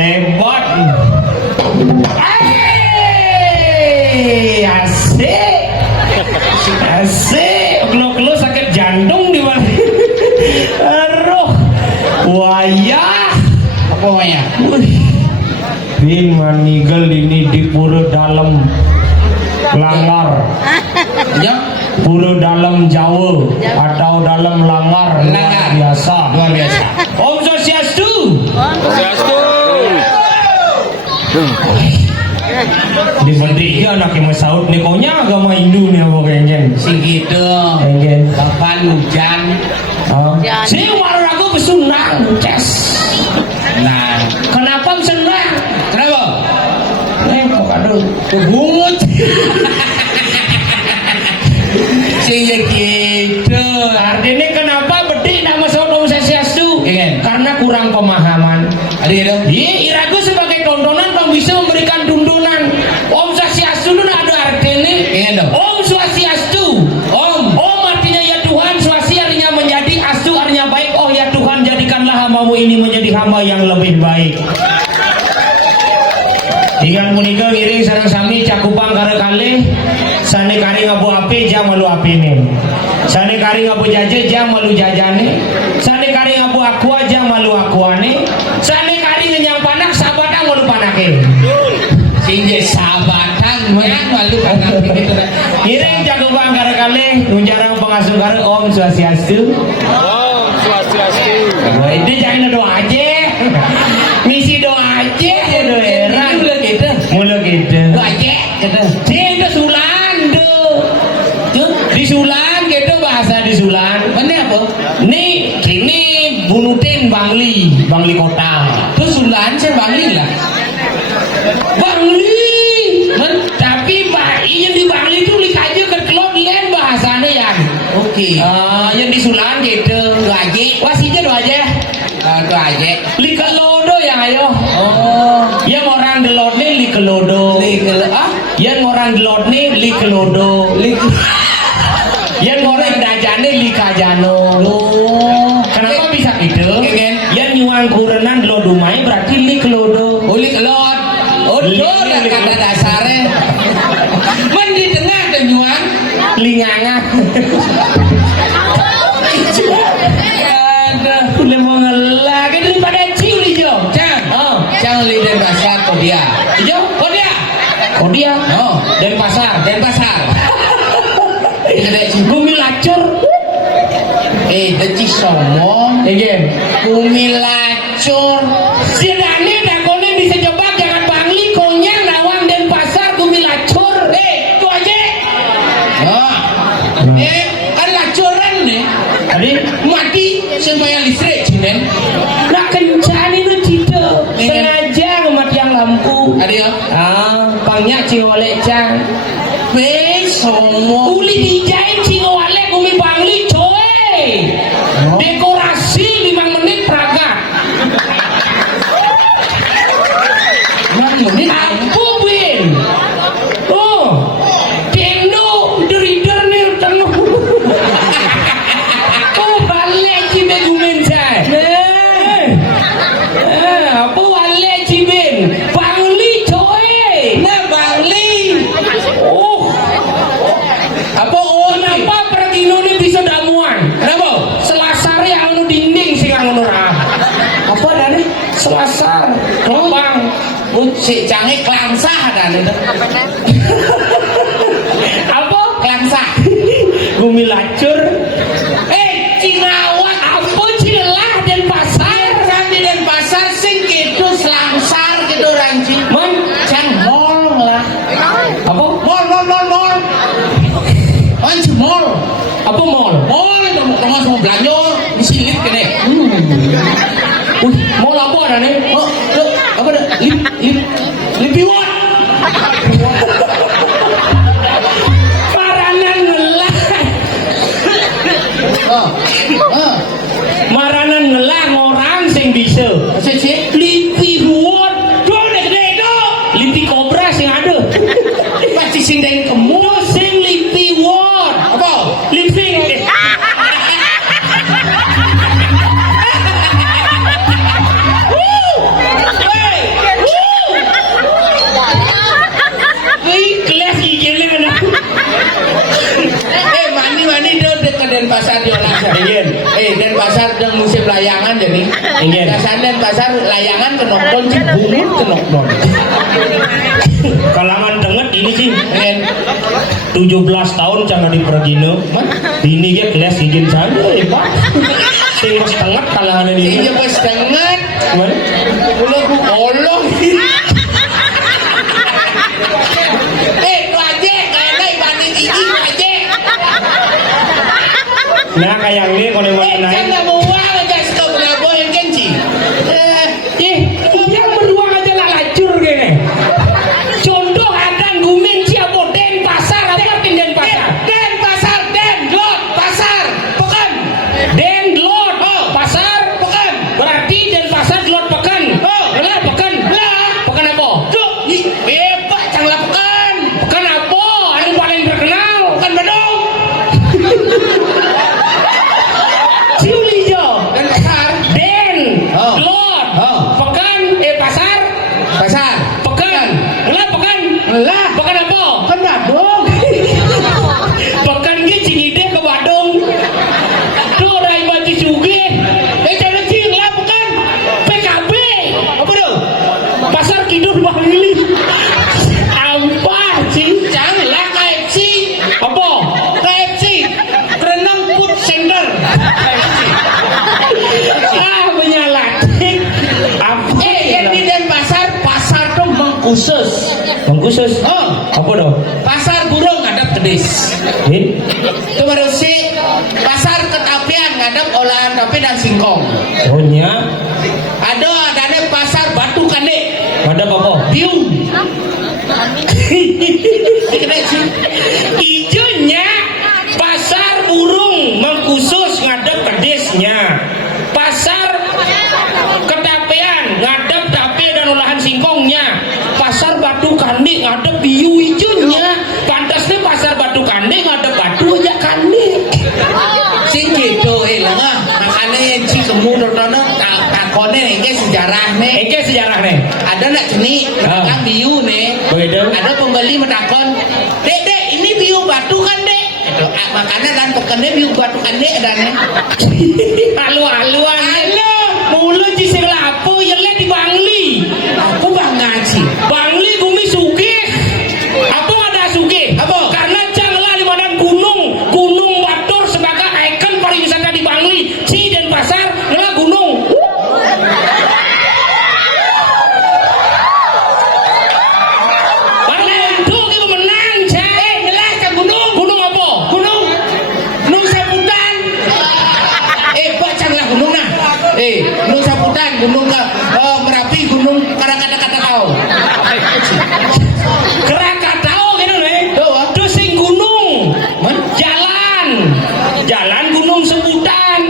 Hebat. Asik. Asik. Kelo-kelo sakit jantung di mana? Aduh. Wayah. Apa wayah? Bin meninggal ini di pura dalam Langgar. Ya. Pura dalam Jawa atau dalam Langgar. Langgar. Luar biasa. Om Swastiastu. Di menteri anak yang Saud nih konya agama Hindu nih apa kayaknya Si gitu. Kapan hujan? Si malu aku pesunang ces. Nah, Kenapa senang? kenapa? Kok aduh Kebungut. Si gitu. artinya kenapa bedik nama Saud Om Swastiastu? Iya. Karena kurang pemahaman. Ada gitu. Iya, iraku sebagai tontonan kamu bisa memberikan tuntunan. Om Swastiastu itu ada artinya. Iya dong. Om Swastiastu. Om artinya ya Tuhan, Swasti artinya menjadi, Astu artinya baik. Oh ya Tuhan, jadikanlah hambamu ini menjadi hamba yang lebih baik. Dengan punika ngiring sareng sami cakupang kare kalih sane kari ngabu api jam malu apine. Sane kari ngabu jaje jam malu jajane. Sane kari ngabu aqua jam malu aquane. Sane kari ngenyang panak sabatang malu panake. Sinje sahabatan menang malu panak gitu. Ngiring cakupang kare kalih ngunjarang pengasuh kare Om Swastiastu. Ini jangan doa aja. Misi doa aja doa heran. Mula gitu. Doa aja gitu. Itu sulan tuh. Di sulan gitu bahasa di sulan. Mana apa? Nih kini bunutin Bangli kota. Terus sulan saya Bangli lah. Bangli. Tapi yang di Bangli itu lik aja ke kelot lain bahasanya yang. Oke. Yang di sulan gitu. Doa aja. Wasinya doa aja. Doa aja. Lik kelodo yang ayo. Oh. Yang orang delot nih lik kelodo. Yang orang delot nih lik kelodo. Yang orang dajane lik kajano. Kenapa bisa gitu? Yang nyuang kurenan delot dumai berarti lik kelodo. Uli kelot. Odor kata dasarnya. Men di tengah tuh nyuang. Lingangan. Udah mau ngelak daripada ciuli jo. Jangan lihat bahasa Kodia. Jo, Kodia. Oh, Denpasar. Bumi lacur. Deci sombong. Bumi lacur. Si Dani dakone bisa coba jangan Bangli, Konyang, Rawang, Denpasar, Bumi lacur. Itu aja. Kan lacuran nih. Tadi Mati semuanya listrik, Cinen. nak kencan itu cito. Sengaja kematian lampu. Ada ya? Pangnya Cingolek Cang. Sombong. Uli dijahit Cingolek Bumi Bangli, coy. Dekorasi 5 menit peragak. 5 menit. Aku Bin. Tendo derider nih tengah. Balik cibe gumin saya. Apa balik cibin? Bangli coy. Nah, Bangli. Apa kenapa pergino ini bisa damuan? Kenapa? Selasar yang anu dinding sih yang anu rah. Apa dari selasar? Lubang. Si canggih kelangsah dan itu. Apa? Kelangsah. Bumi lacur. Cinawat. Apa Cilelah dan pasar? Kan di Denpasar sing gitu selangsar gitu ranci. Man, Can mall lah. apa? Mall. Anci mall. Apa mall? Mall itu mau semua belanja disilip gede. Mall apa ada nih? Oh, lo apa dah? Lipiwat. Maranan ngelah. Maranan ngelah orang sing bisa. Si Lipi buat. Tuh gede itu. Lipi kobra sing ada. pasti sing dari kemu. Sing lipi buat. Apa? Lipsing. Ingin. Biasanya pasar layangan ke nokdon, cibungut ke nokdon. Kalangan denget ini sih. Ingin. 17 tahun jangan dipergino. Ini dia kelas izin saja ya Pak. Sing setengah kalangan ini. Iya pas banget. Gimana? Ulah ku olong. Tu aja kayaknya ibadit ini aja. Nah kayak ini kalau mau naik. Jangan mau uang aja stop berapa yang kenci. Yang berdua aja lah lacur gini. Contoh adang gumin siapa den pasar apa den pasar? Den pasar, den lot pasar, pekan. Den lot pasar Pekan. berarti den pasar lot pekan. Lah pekan. Pekan apa? Cuk, bebas janganlah pekan. Pekan apa? Anu paling terkenal. Pekan Bandung. Ciulijo. Dan pasar. Den Oh. lot pekan pasar Pasar. pekan. Lah pekan. Lah, Pekan apa? pekan Bandung. Pekan ge Cingide ke Badung. Tuh rai baju sugih. Jangan cing lah pekan. PKB. Apa tuh? Pasar Kidul Bangli. Apa sih? Janganlah KFC. Apa? KFC. Renang Food Center. Menyalatik. Apa? Yang di Denpasar, pasar tuh mengkhusus. Bungkusus. Oh, Apa dong? pasar burung ngadap kedis. Itu baru si pasar ketapian ngadap olahan tape dan singkong. Oh nya. Ada pasar batu kande. Ada apa? Biung. Kena sih. Ijonya pasar burung mengkhusus ngadep kedesnya. Pasar ketapean ngadep tape dan olahan singkongnya. Pasar batu kande ngadep biu ijonya. Pantasnya pasar batu kande ngadep batu aja kande. Sing gitu lah makanya si kemu dodono takone nih sejarah nih. Eke sejarah nih. Ada nak ceni kan biu nih. Begitu. Ada pembeli menakon, dek ini biu batu kan dek. Itu makanya dan pekannya biu batu kan dek dan Halu-haluan. halo Mulut di selapo yang lihat di Bangli. aku bangga sih. Bangli bumi sugih. Apa ada sugih? Apa? Karena janganlah di mana Gunung Batur sebagai ikon pariwisata di Bangli. Si Denpasar adalah gunung. Itu kita menang, Cai. Jelas kan gunung. Gunung apa? Gunung Nusa Putan. Bacanglah gunung nah. Nusa Putan, gunung Merapi, gunung kata kau. Krakatau gitu nih. Tuh, Itu sing gunung. Man? Jalan gunung sebutan.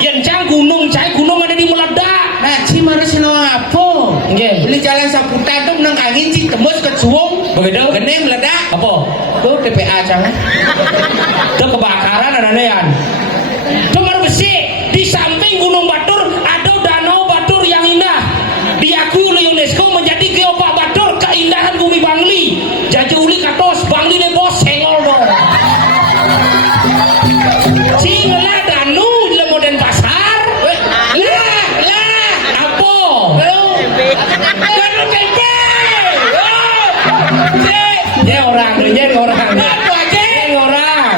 Yencang gunung, Cai gunung ada di meledak. Nah, si harus apa? Nggih. Beli jalan Saputan tuh menang angin sih tembus ke Suwung. Begitu? Gede meledak. Apa? Tuh TPA jangan. Itu kebakaran ada nean. Cemar besi di samping Gunung Batur ada danau Batur yang indah. Diakui oleh UNESCO menjadi geopark Batur keindahan bumi Bangli. Jadi uli katos Bangli ne bos sengol dong. Singlah danu di Moden Pasar. Lah. Apa? Danu tempe. Dia orang. Apa aja? Dia orang.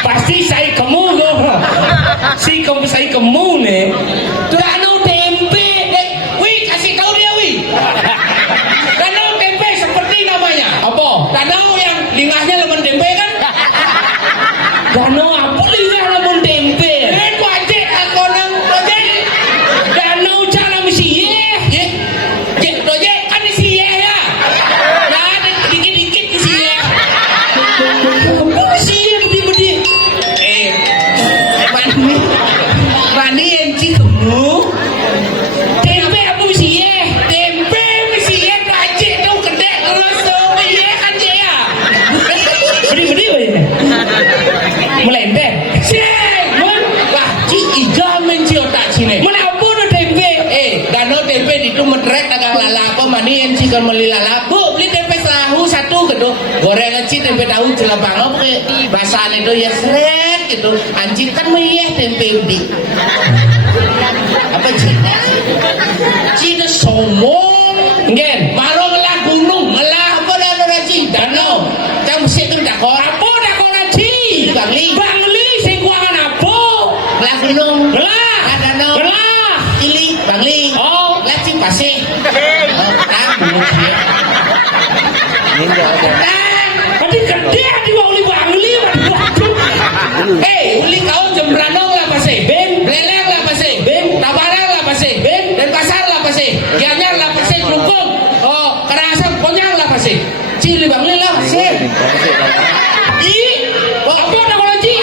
Pasti saya kemu loh. Si kamu saya kemu nih. Danau tempe. Wih, kasih tahu dia wih. Danau tempe seperti namanya. Apa? Danau yang lingahnya lemon tempe kan? Danau apa lihat lamun tempe? Itu aja aku nang aja. Danau jalan siye. Ye, itu aja kan di sini ya. Nah, ada dikit-dikit di sini. Apa siye bedi-bedi? Mandi yang cikgu. Tempe apa siye? Tempe mesti ya pajak tu kedek terus tu ya kan je ya. Bedi-bedi apa ini? Melendek. Mun wah cik ijo menci otak sini. Mana apa no tempe? Danau tempe di tu metrek dagang lala apa mani yang cik beli lala. Bu beli tempe tahu satu kedua. Goreng cik tempe tahu celapang apa bahasa itu ya seret gitu. Anjir kan meyeh tempe udik. Apa Cina? Cina sombong. Ngen. Baru ngelah gunung, ngelah apa dah raji danau. Kamu mesti kan dakor. Apa dah kau ngaji? Bangli. Bangli sing kuangan apa? Ngelah gunung. Ngelah. Danau. Ngelah. Cili, Bangli. Oh. Ngelah Cipasih. Oh, tahu dia. Tadi gede di uli Bangli. Uli kau Jembranong lah pasti. Ben, Beleleng lah pasti. Ben, Tabarang lah pasti. Ben, Denpasar lah pasti. Gianyar lah pasti. Kelungkung. Oh, Karangasem, Konyang lah pasti. Cili Bangli lah pasti. Apa nak kau lagi?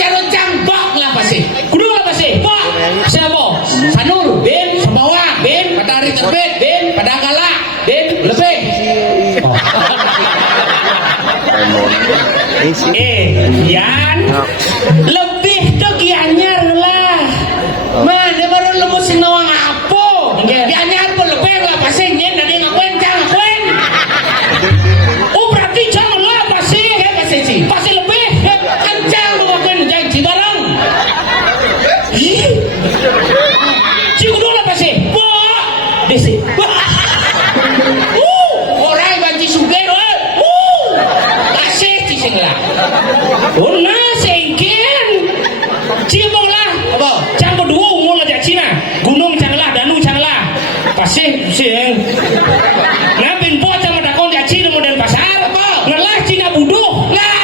Calon Cambak lah pasti. Kudu lah pasti. Pak. Siapa? Sanur, Ben, Semawa, Ben, Matahari Terbit, Ben, Padangkala, Ben, Lebih. Yan. Lebih tu Gianyar lah. Mana baru lemu sinawang apa? Nggak. Gianyar pun lebih lah pasti nyen ada ngakuin jangan ngakuin. Oh berarti jangan lah pasti. Ya pasti sih. Pasti lebih. Kencang lu ngakuin jangan Cibareng. Ih. Ciudu lah pasti. Wah. Desi. Orang banci suger. Kasih cising lah. Oh nah sengken. Cimong lah. Apa? Cang kedua umur lah Cina. Gunung canglah, danu canglah. Pasti sing. Nah bin po sama dakon Cina mau Denpasar. Apa? Ngelah Cina buduh. Lah.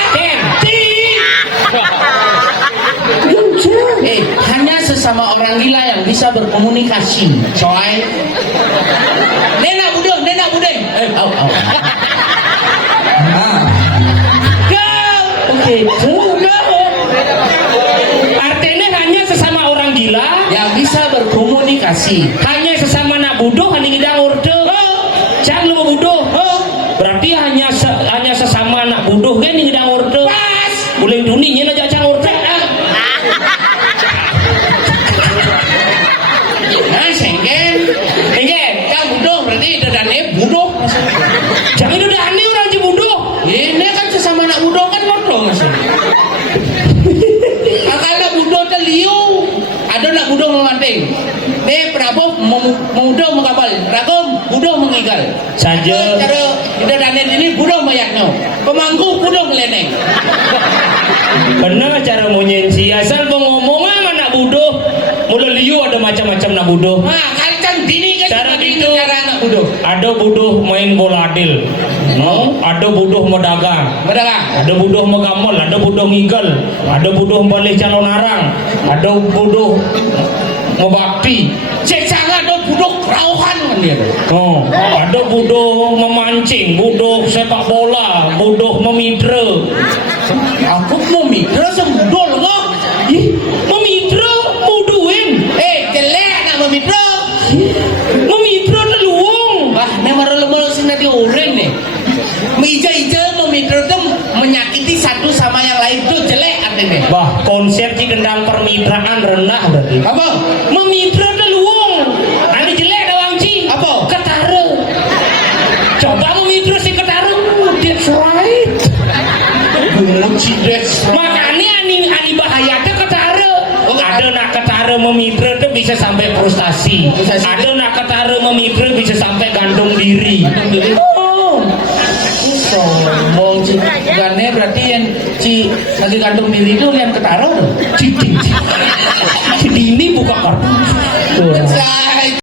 Hanya sesama orang gila yang bisa berkomunikasi. Coy. Nena budeng. Au. Oke. Artinya hanya sesama orang gila, Yang bisa berkomunikasi. hanya sesama nak buduh, hanya ngidang orde. Jangan lu buduh. Berarti hanya sesama anak buduh kan ngidang orde. Pas. Boleh duninya aja cang orde. Nah, sengken. Enggak. Yang budoh berarti dadane budoh. Jangan itu dah aneh orang je buduh. Ini kan sesama anak budoh kan bodoh masih. Kalau budoh terliu, ada nak budoh memanting. Prabowo mudoh mengkapal, Ragom budoh mengigal. Saja. Cara kita dana ini budoh mayatnya, pemangku budoh meleneng. Benar cara monyensi. Asal pengomongan anak buduh. Mula liu ada macam-macam nak buduh. Nah, kalcan dini kan Cara seperti gitu. cara anak budoh. Ada buduh main bola adil. No? Ada buduh mau dagang. Berdagang. Ada buduh mau gamal, ada buduh ngigal, ada buduh balik calon arang, ada buduh mau bakti. Cek sangat ada budoh kerauhan kan dia. Oh, ada buduh memancing, buduh sepak bola, buduh memidra. Aku mau mitra sembudol kok. Ih, memidra muduin. Jelek nak memitra. Memidra leluung. Wah, ini marah-marah sini di urin nih. Meija-ija memitra itu menyakiti satu sama yang lain itu jelek artinya. Bah, konsep di kendang permitraan rendah berarti. Apa? Memidra leluung. Ane jelek dah wangci. Apa? Ketara. Coba memidra si ketara. That's right. Cides. Makanya ani bahayanya ketara. Ada nak ketara memidra itu bisa sampai frustasi. Ada nak ketara memidra bisa sampai gantung diri. Oh. Sombong Ci. Gane berarti yang Ci lagi gantung diri itu yang ketara tuh. Ciding. Cidini buka kartu. Tuh.